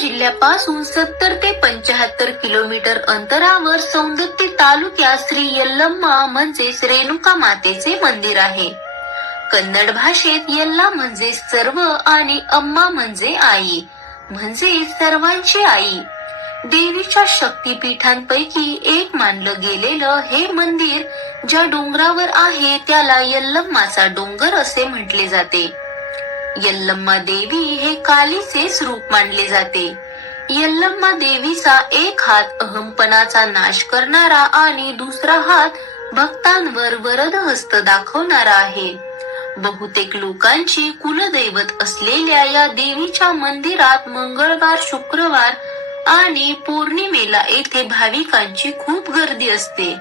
जिल्ह्यापासून सत्तर ते पंचाहत्तर किलोमीटर अंतरावर सौंदत्ती तालुक्यात श्री यल्लम्मा म्हणजेच रेणुका मातेचे मंदिर आहे. कन्नड भाषेत यल्ला म्हणजे सर्व आणि अम्मा म्हणजे आई म्हणजे सर्वांची आई. देवीच्या शक्तीपीठांपैकी एक मानलं गेलेलं हे मंदिर ज्या डोंगरावर आहे त्याला यल्लम्माचा डोंगर असे म्हटले जाते. यल्लम्मा देवी हे कालीचेच रूप मानले जाते. यल्लम्मा देवीचा एक हात अहमपणाचा नाश करणारा आणि दुसरा हात भक्तांवर वरद हस्त दाखवणारा आहे. बहुतेक लोकांची कुलदैवत असलेल्या या देवीच्या मंदिरात मंगळवार शुक्रवार आणि पौर्णिमेला येथे भाविकांची खूप गर्दी असते.